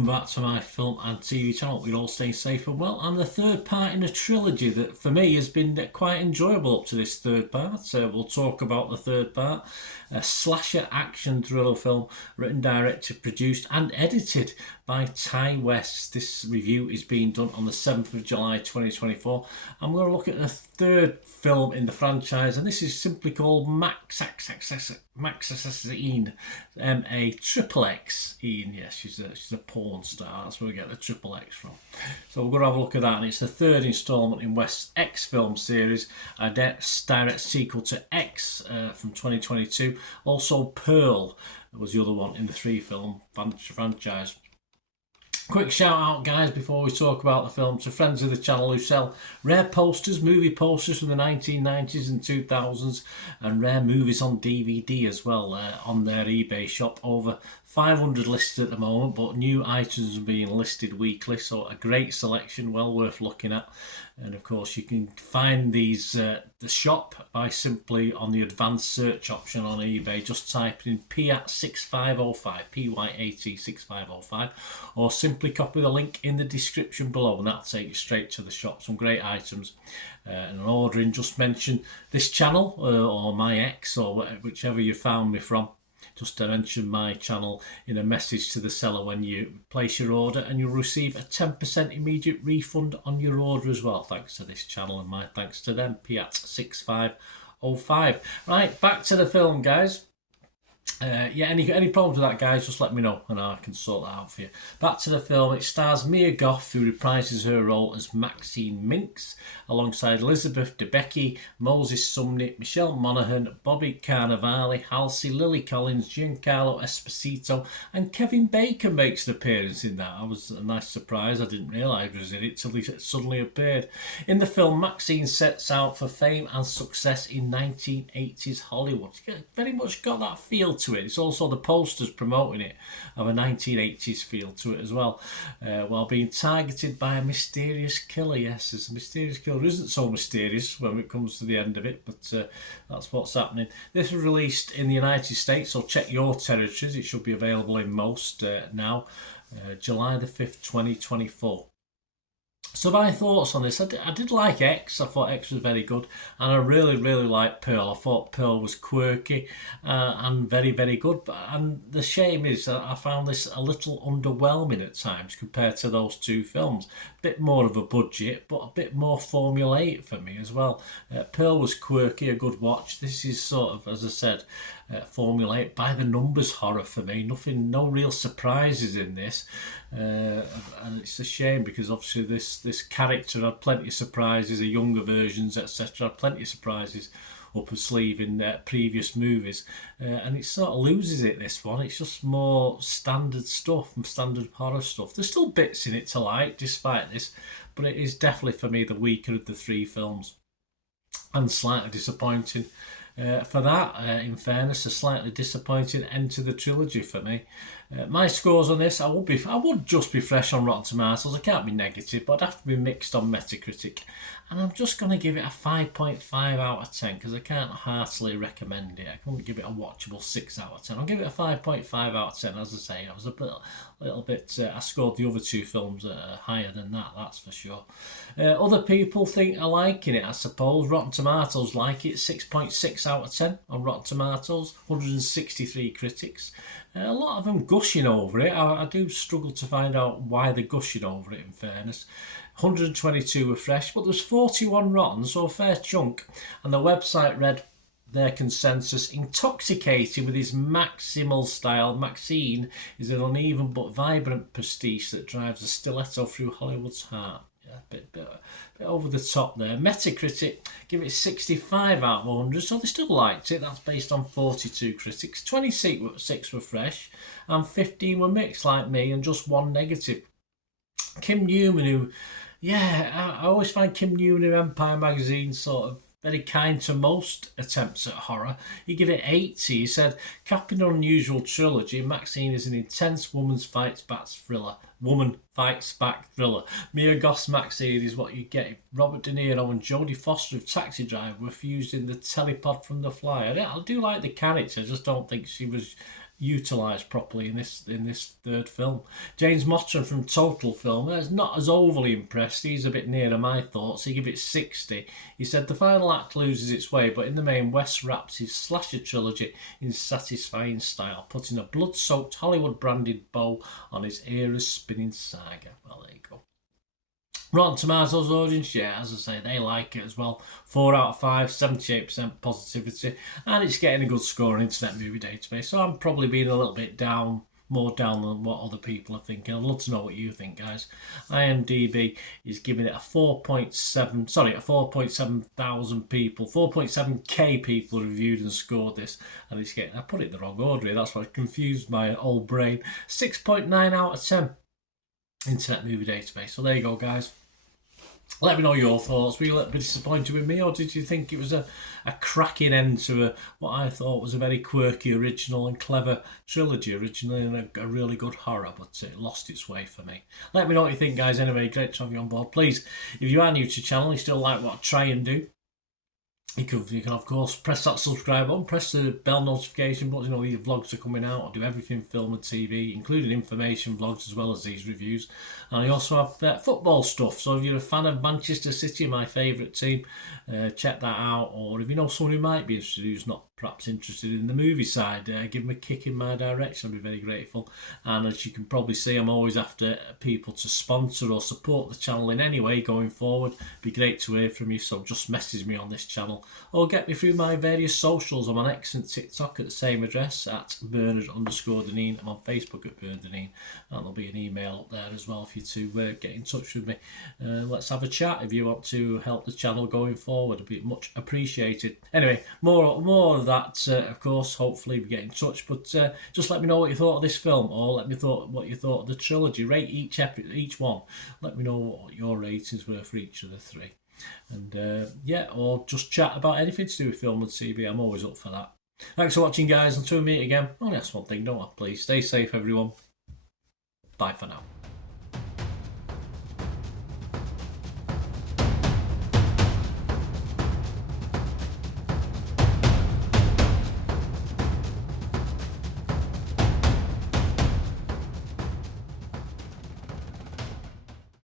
Welcome back to my film and TV channel. We're all staying safe and well. I'm the third part in a trilogy that for me has been quite enjoyable up to this third part. We'll talk about the third part. A slasher action thriller film written, directed, produced and edited by Ty West. This review is being done on the 7th of July 2024. I'm going to look at the third film in the franchise, and this is simply called Maxxxine. M-A-X-X-E-N. Yes, she's a porn star. That's where we get the triple X from. So we're going to have a look at that, and it's the third instalment in West's X film series, a direct sequel to X from 2022. Also, Pearl was the other one in the three-film franchise. Quick shout out, guys, before we talk about the film, to friends of the channel who sell rare posters, movie posters from the 1990s and 2000s, and rare movies on DVD as well on their eBay shop. Over 500 listed at the moment, but new items are being listed weekly, so a great selection, well worth looking at. And of course, you can find these the shop by simply on the advanced search option on eBay, just typing in PYAT6505, PYAT6505, or simply copy the link in the description below, and that'll take you straight to the shop. Some great items. And ordering, just mention this channel or my ex or whichever you found me from. Just to mention my channel in a message to the seller when you place your order, and you'll receive a 10% immediate refund on your order as well. Thanks to this channel, and my thanks to them, PYAT6505. Right, back to the film, guys. Any problems with that, guys, just let me know and I can sort that out for you. Back to the film. It stars Mia Goth, who reprises her role as Maxine Minx, alongside Elizabeth Debicki, Moses Sumney, Michelle Monaghan, Bobby Cannavale, Halsey, Lily Collins, Giancarlo Esposito, and Kevin Bacon makes an appearance in that. I was a nice surprise. I didn't realise he was in it till he suddenly appeared. In the film, Maxine sets out for fame and success in 1980s Hollywood. It's very much got that feel to it. It's also the posters promoting it have a 1980s feel to it as well, while being targeted by a mysterious killer. Yes, there's a mysterious killer who isn't so mysterious when it comes to the end of it, but that's what's happening. This was released in the United States, so check your territories. It should be available in most now, July the 5th 2024. So my thoughts on this, I did like X. I thought X was very good, and I really liked Pearl. I thought Pearl was quirky and very good. And the shame is that I found this a little underwhelming at times compared to those two films. A bit more of a budget, but a bit more formulaic for me as well. Pearl was quirky, a good watch. This is sort of, as I said, formulaic, by the numbers horror for me. No real surprises in this, and it's a shame because obviously this character had plenty of surprises, the younger versions, etc. had plenty of surprises up her sleeve in previous movies, and it sort of loses it, this one. It's just more standard stuff and standard horror stuff. There's still bits in it to like despite this, but it is definitely for me the weaker of the three films, and slightly disappointing. For that, in fairness, a slightly disappointing end to the trilogy for me. My scores on this, I would just be fresh on Rotten Tomatoes. I can't be negative, but I'd have to be mixed on Metacritic. And I'm just going to give it a 5.5 out of 10 because I can't heartily recommend it. I couldn't give it a watchable 6 out of 10. I'll give it a 5.5 out of 10. As I say, I was a little bit. I scored the other two films higher than that. That's for sure. Other people think are liking it, I suppose. Rotten Tomatoes like it. 6.6 out of 10 on Rotten Tomatoes. 163 critics. A lot of them gushing over it. I do struggle to find out why they're gushing over it, in fairness. 122 were fresh, but there's 41 rotten, so a fair chunk. And the website read their consensus: intoxicated with his maximal style, Maxxine is an uneven but vibrant pastiche that drives a stiletto through Hollywood's heart. Yeah, a bit over the top there. Metacritic give it 65 out of 100, so they still liked it. That's based on 42 critics. 26 were fresh, and 15 were mixed like me, and just one negative. Kim Newman, who, I always find Kim Newman of Empire magazine sort of very kind to most attempts at horror. He gave it 80. He said, capping an unusual trilogy, Maxxine is an intense woman fights back thriller. Mia Goth's Maxxine is what you get if Robert De Niro and Jodie Foster of Taxi Driver were fused in the telepod from The Fly. I do like the character, I just don't think she was utilised properly in this third film. James Motton from Total Film is not as overly impressed. He's a bit nearer my thoughts. He gave it 60. He said the final act loses its way, but in the main, West wraps his slasher trilogy in satisfying style, putting a blood-soaked Hollywood-branded bow on his era-spinning saga. Well, there you go. Rotten Tomatoes audience, yeah, as I say, they like it as well. 4 out of 5, 78% positivity, and it's getting a good score on Internet Movie Database. So I'm probably being a little bit down, more down than what other people are thinking. I'd love to know what you think, guys. IMDB is giving it a 4.7 thousand people, 4.7k people reviewed and scored this, and it's getting, I put it in the wrong order here, that's what confused my old brain. 6.9 out of 10. Internet Movie Database. So there you go, guys. Let me know your thoughts. Were you a little bit disappointed with me, or did you think it was a cracking end to what I thought was a very quirky, original and clever trilogy originally, and a really good horror, but it lost its way for me? Let me know what you think, guys. Anyway, great to have you on board. Please, if you are new to the channel and you still like what I try and do, you can of course press that subscribe button, press the bell notification button, you know these vlogs are coming out. I do everything film and TV, including information vlogs as well as these reviews. And I also have football stuff, so if you're a fan of Manchester City, my favourite team, check that out. Or if you know someone who might be interested, who's not perhaps interested in the movie side, give them a kick in my direction. I'd be very grateful. And as you can probably see, I'm always after people to sponsor or support the channel in any way going forward. It'd be great to hear from you, so just message me on this channel or get me through my various socials. I'm on X and TikTok at the same address at Bernard_Deneen. I'm on Facebook at Bernard Deneen, and there'll be an email up there as well for you to get in touch with me. Let's have a chat if you want to help the channel going forward. It'd be much appreciated. Anyway, more of that, of course. Hopefully we get in touch, but just let me know what you thought of this film, or let me know what you thought of the trilogy. Rate each one. Let me know what your ratings were for each of the three. And yeah, or just chat about anything to do with film and TV. I'm always up for that. Thanks for watching, guys. Until we meet again, only ask one thing, don't I? Please stay safe, everyone. Bye for now.